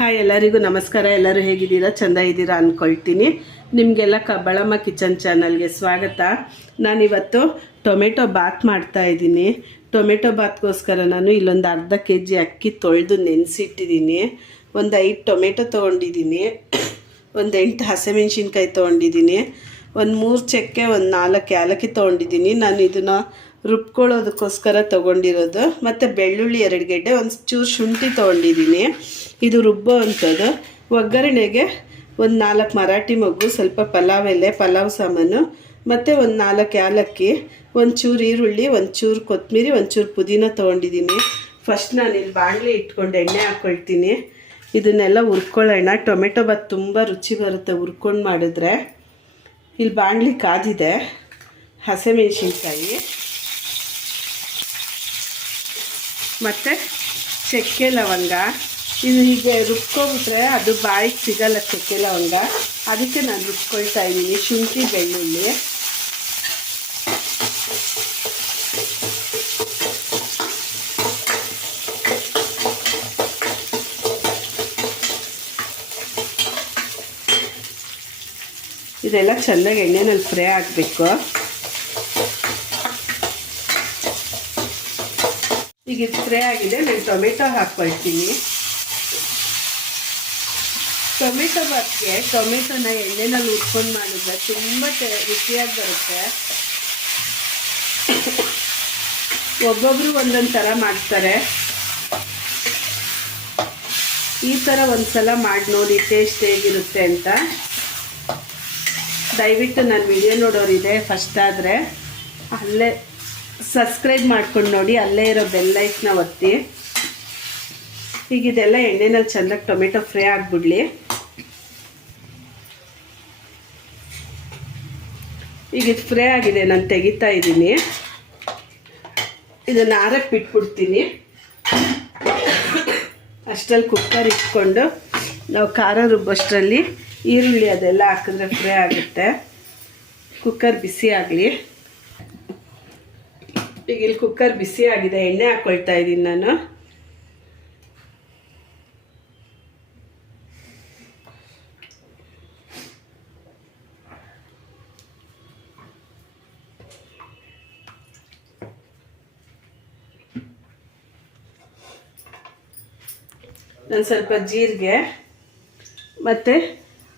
Hi ಎಲ್ಲರಿಗೂ ನಮಸ್ಕಾರ. ಎಲ್ಲರೂ ಹೇಗಿದ್ದೀರಾ? ಚೆಂದ ಇದ್ದೀರಾ ಅಂದ್ಕೊಳ್ತೀನಿ. ನಿಮಗೆಲ್ಲ ಬಳಮ್ಮ ಕಿಚನ್ ಚಾನಲ್ಗೆ ಸ್ವಾಗತ. ನಾನಿವತ್ತು ಟೊಮೆಟೊ ಬಾತ್ ಮಾಡ್ತಾ ಇದ್ದೀನಿ. ಟೊಮೆಟೊ ಬಾತ್ಗೋಸ್ಕರ ನಾನು ಇಲ್ಲೊಂದು ಅರ್ಧ kg ಅಕ್ಕಿ ತೊಳೆದು ನೆನೆಸಿಟ್ಟಿದ್ದೀನಿ. ಒಂದು 5 ಟೊಮೆಟೊ ತೊಗೊಂಡಿದ್ದೀನಿ, ಒಂದು 8 ಹಸಿಮೆಣ್ಸಿನ್ಕಾಯಿ ತೊಗೊಂಡಿದ್ದೀನಿ, ಒಂದು 3 ಚಕ್ಕೆ, ಒಂದು 4 ಏಲಕ್ಕಿ ತೊಗೊಂಡಿದ್ದೀನಿ. ನಾನು ಇದನ್ನು ರುಬ್ಕೊಳ್ಳೋದಕ್ಕೋಸ್ಕರ ತೊಗೊಂಡಿರೋದು. ಮತ್ತು ಬೆಳ್ಳುಳ್ಳಿ 2 ಗೆಡ್ಡೆ, ಒಂದು ಚೂರು ಶುಂಠಿ ತೊಗೊಂಡಿದ್ದೀನಿ. ಇದು ರುಬ್ಬೋ ಅಂಥದ್ದು. ಒಗ್ಗರಣೆಗೆ ಒಂದು 4 ಮರಾಠಿ ಮೊಗ್ಗು, ಸ್ವಲ್ಪ ಪಲಾವ್ ಎಲೆ, ಪಲಾವ್ ಸಾಮಾನು, ಮತ್ತು ಒಂದು 4 ಏಲಕ್ಕಿ, ಒಂದು ಚೂರು ಈರುಳ್ಳಿ, ಒಂದು ಚೂರು ಕೊತ್ತಂಬರಿ, ಒಂದು ಚೂರು ಪುದೀನ ತೊಗೊಂಡಿದ್ದೀನಿ. ಫಸ್ಟ್ ನಾನು ಇಲ್ಲಿ ಬಾಣಲಿ ಇಟ್ಕೊಂಡು ಎಣ್ಣೆ ಹಾಕ್ಕೊಳ್ತೀನಿ. ಇದನ್ನೆಲ್ಲ ಹುರ್ಕೊಳ್ಳೋಣ. ಟೊಮೆಟೊ ಬಾತ್ ತುಂಬ ರುಚಿ ಬರುತ್ತೆ ಹುರ್ಕೊಂಡು ಮಾಡಿದ್ರೆ. ಇಲ್ಲಿ ಬಾಣಲಿ ಕಾದಿದೆ. ಹಸಿಮೆಣ್ಸಿನ್ಕಾಯಿ ಮತ್ತು ಚಕ್ಕೆ ಲವಂಗ, ಇದು ಹೀಗೆ ರುಬ್ಕೊಬಿಟ್ರೆ ಅದು ಬಾಯಿಗೆ ಸಿಗಲ್ಲ ಚಕ್ಕೆ ಲವಂಗ, ಅದಕ್ಕೆ ನಾನು ರುಬ್ಕೊಳ್ತಾ ಇದ್ದೀನಿ. ಶುಂಠಿ, ಬೆಳ್ಳುಳ್ಳಿ, ಇದೆಲ್ಲ ಚೆನ್ನಾಗಿ ಎಣ್ಣೆನಲ್ಲಿ ಫ್ರೈ ಆಗಬೇಕು. ಈಗ ಇದು ಫ್ರೈ ಆಗಿದೆ. ನಾನು ಟೊಮೆಟೊ ಹಾಕ್ಕೊಳ್ತೀನಿ. ಟೊಮೆಟೊ ಬಾತ್ಗೆ ಟೊಮೆಟೊನ ಎಣ್ಣೆನಲ್ಲಿ ಹುರ್ಕೊಂಡು ಮಾಡಿದ್ರೆ ತುಂಬ ರುಚಿಯಾಗಿ ಬರುತ್ತೆ. ಒಬ್ಬೊಬ್ಬರು ಒಂದೊಂದು ಥರ ಮಾಡ್ತಾರೆ. ಈ ಥರ ಒಂದು ಸಲ ಮಾಡಿ ನೋಡಿ ಟೇಸ್ಟ್ ಹೇಗಿರುತ್ತೆ ಅಂತ. ದಯವಿಟ್ಟು ನನ್ನ ವಿಡಿಯೋ ನೋಡೋರಿದೆ ಫಸ್ಟ್ ಆದರೆ ಅಲ್ಲೇ ಸಬ್ಸ್ಕ್ರೈಬ್ ಮಾಡ್ಕೊಂಡು ನೋಡಿ, ಅಲ್ಲೇ ಇರೋ ಬೆಲ್ ಐಕನ್ನ ಒತ್ತಿ. ಈಗ ಇದೆಲ್ಲ ಎಣ್ಣೆನಲ್ಲಿ ಚೆನ್ನಾಗಿ ಟೊಮೆಟೊ ಫ್ರೈ ಆಗಿಬಿಡ್ಲಿ. ಈಗ ಇದು ಫ್ರೈ ಆಗಿದೆ, ನಾನು ತೆಗಿತಾ ಇದ್ದೀನಿ. ಇದನ್ನು ಆರಕ್ಕೆ ಬಿಟ್ಬಿಡ್ತೀನಿ. ಅಷ್ಟರಲ್ಲಿ ಕುಕ್ಕರ್ ಇಟ್ಕೊಂಡು ನಾವು ಖಾರ ರುಬ್ಬಷ್ಟರಲ್ಲಿ ಈರುಳ್ಳಿ ಅದೆಲ್ಲ ಹಾಕಿದ್ರೆ ಫ್ರೈ ಆಗುತ್ತೆ. ಕುಕ್ಕರ್ ಬಿಸಿ ಆಗಲಿ. ಈಗ ಇಲ್ಲಿ ಕುಕ್ಕರ್ ಬಿಸಿ ಆಗಿದೆ, ಎಣ್ಣೆ ಹಾಕ್ಕೊಳ್ತಾ ಇದ್ದೀನಿ ನಾನು. ಸ್ವಲ್ಪ ಜೀರಿಗೆ ಮತ್ತು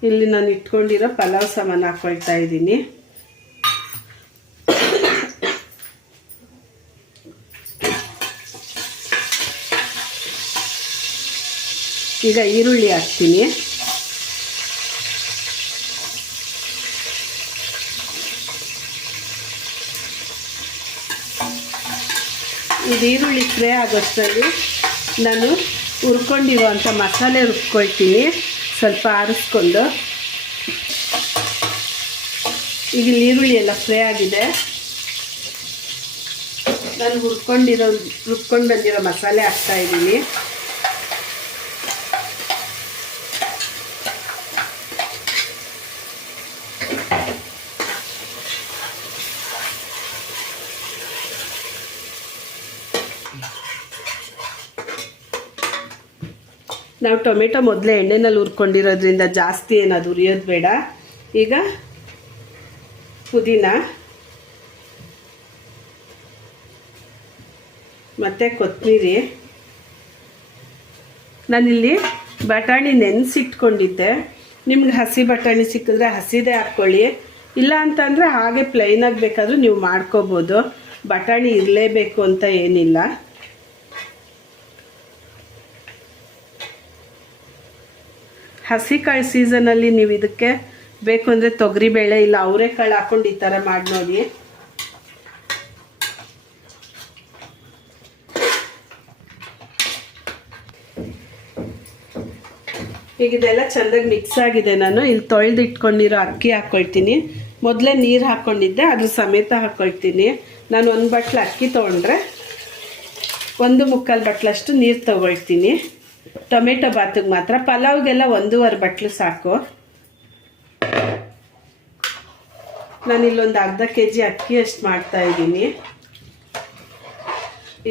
ಇಲ್ಲಿ ನಾನು ಇಟ್ಕೊಂಡಿರೋ ಪಲಾವ್ ಸಾಮಾನು ಹಾಕ್ಕೊಳ್ತಾ ಇದ್ದೀನಿ. ಈಗ ಈರುಳ್ಳಿ ಹಾಕ್ತೀನಿ. ಇದು ಈರುಳ್ಳಿ ಫ್ರೈ ಆಗೋಷ್ಟರಲ್ಲಿ ನಾನು ಹುರ್ಕೊಂಡಿರುವಂಥ ಮಸಾಲೆ ರುಬ್ಕೊಳ್ತೀನಿ, ಸ್ವಲ್ಪ ಆರಿಸ್ಕೊಂಡು. ಈಗ ಈರುಳ್ಳಿ ಎಲ್ಲ ಫ್ರೈ ಆಗಿದೆ. ನಾನು ರುಬ್ಕೊಂಡು ಬಂದಿರೋ ಮಸಾಲೆ ಹಾಕ್ತಾಯಿದ್ದೀನಿ. ನಾವು ಟೊಮೆಟೊ ಮೊದಲೇ ಎಣ್ಣೆನಲ್ಲಿ ಹುರ್ಕೊಂಡಿರೋದ್ರಿಂದ ಜಾಸ್ತಿ ಏನದು ಹುರಿಯೋದು ಬೇಡ. ಈಗ ಪುದೀನ ಮತ್ತು ಕೊತ್ತಂಬರಿ. ನಾನಿಲ್ಲಿ ಬಟಾಣಿ ನೆನೆಸಿಟ್ಕೊಂಡಿದ್ದೆ. ನಿಮ್ಗೆ ಹಸಿ ಬಟಾಣಿ ಸಿಕ್ಕಿದ್ರೆ ಹಸಿದೇ ಹಾಕ್ಕೊಳ್ಳಿ, ಇಲ್ಲ ಅಂತಂದರೆ ಹಾಗೆ ಪ್ಲೈನಾಗಿ ಬೇಕಾದರೂ ನೀವು ಮಾಡ್ಕೋಬೋದು. ಬಟಾಣಿ ಇರಲೇಬೇಕು ಅಂತ ಏನಿಲ್ಲ. ಹಸಿಕಾಳು ಸೀಸನಲ್ಲಿ ನೀವು ಇದಕ್ಕೆ ಬೇಕು ಅಂದರೆ ತೊಗರಿಬೇಳೆ ಇಲ್ಲ ಅವರೆಕಾಳು ಹಾಕ್ಕೊಂಡು ಈ ಥರ ಮಾಡಿ ನೋಡಿ. ಈಗ ಇದೆಲ್ಲ ಚೆಂದಾಗಿ ಮಿಕ್ಸ್ ಆಗಿದೆ. ನಾನು ಇಲ್ಲಿ ತೊಳೆದು ಇಟ್ಕೊಂಡಿರೋ ಅಕ್ಕಿ ಹಾಕ್ಕೊಳ್ತೀನಿ. ಮೊದಲೇ ನೀರು ಹಾಕ್ಕೊಂಡಿದ್ದೆ, ಅದ್ರ ಸಮೇತ ಹಾಕ್ಕೊಳ್ತೀನಿ. ನಾನು 1 ಬಟ್ಲು ಅಕ್ಕಿ ತೊಗೊಂಡ್ರೆ 1.25 ಬಟ್ಲಷ್ಟು ನೀರು ತೊಗೊಳ್ತೀನಿ. ಟೊಮೆಟೊ ಬಾತಿಗೆ ಮಾತ್ರ. ಪಲಾವ್ಗೆಲ್ಲ 1.5 ಬಟ್ಲು ಸಾಕು. ನಾನಿಲ್ಲೊಂದು ಅರ್ಧ kg ಅಕ್ಕಿ ಅಷ್ಟು ಮಾಡ್ತಾಯಿದ್ದೀನಿ.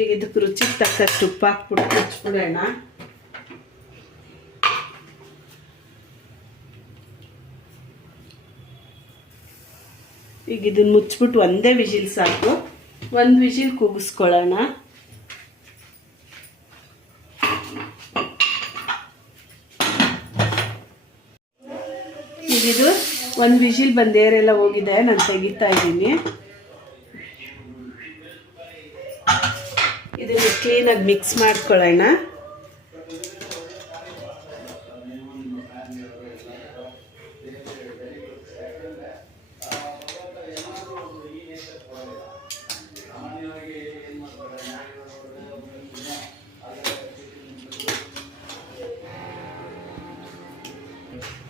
ಈಗ ಇದಕ್ಕೆ ರುಚಿಗೆ ತಕ್ಕಷ್ಟು ಉಪ್ಪು ಹಾಕ್ಬಿಟ್ಟು ಮುಚ್ಚಿಬಿಡೋಣ. ಈಗ ಇದನ್ನು ಮುಚ್ಚಿಬಿಟ್ಟು ಒಂದೇ ವಿಜಿಲ್ ಸಾಕು. ಒಂದು ವಿಜಿಲ್ ಕೂಗಿಸ್ಕೊಳ್ಳೋಣ. ಈಗಿದು ಒಂದು ವಿಜಿಲ್ ಬಂದೇರೆಲ್ಲ ಹೋಗಿದೆ, ನಾನು ತೆಗಿತಾ ಇದ್ದೀನಿ. ಇದನ್ನು ಕ್ಲೀನಾಗಿ ಮಿಕ್ಸ್ ಮಾಡ್ಕೊಳ್ಳೋಣ.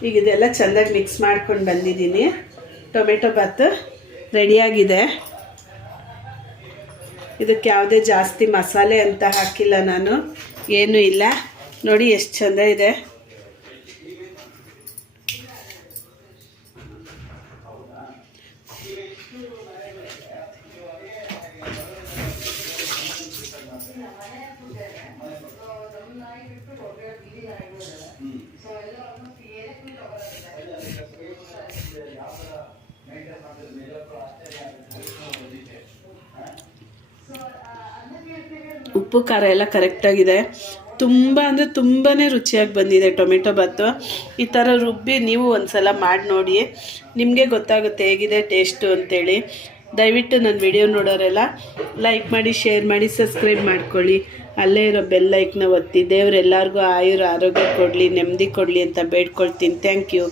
ಈಗ ಇದೆಲ್ಲ ಚೆಂದಾಗಿ ಮಿಕ್ಸ್ ಮಾಡ್ಕೊಂಡು ಬಂದಿದ್ದೀನಿ. ಟೊಮೆಟೊ ಬಾತ್ ರೆಡಿಯಾಗಿದೆ. ಇದಕ್ಕೆ ಯಾವುದೇ ಜಾಸ್ತಿ ಮಸಾಲೆ ಅಂತ ಹಾಕಿಲ್ಲ ನಾನು, ಏನೂ ಇಲ್ಲ. ನೋಡಿ ಎಷ್ಟು ಚೆಂದ ಇದೆ. ಉಪ್ಪು ಖಾರ ಎಲ್ಲ ಕರೆಕ್ಟಾಗಿದೆ. ತುಂಬ ಅಂದರೆ ತುಂಬಾ ರುಚಿಯಾಗಿ ಬಂದಿದೆ ಟೊಮೆಟೊ ಬಾತು. ಈ ಥರ ರುಬ್ಬಿ ನೀವು ಒಂದು ಸಲ ಮಾಡಿ ನೋಡಿ, ನಿಮಗೆ ಗೊತ್ತಾಗುತ್ತೆ ಹೇಗಿದೆ ಟೇಸ್ಟು ಅಂತೇಳಿ. ದಯವಿಟ್ಟು ನನ್ನ ವಿಡಿಯೋ ನೋಡೋರೆಲ್ಲ ಲೈಕ್ ಮಾಡಿ, ಶೇರ್ ಮಾಡಿ, ಸಬ್ಸ್ಕ್ರೈಬ್ ಮಾಡ್ಕೊಳ್ಳಿ. ಅಲ್ಲೇ ಇರೋ ಬೆಲ್ ಐಕ್ನ ಒತ್ತಿ. ದೇವ್ರು ಎಲ್ಲರಿಗೂ ಆಯುರ ಆರೋಗ್ಯ ಕೊಡಲಿ, ನೆಮ್ಮದಿ ಕೊಡಲಿ ಅಂತ ಬೇಡ್ಕೊಳ್ತೀನಿ. Thank you.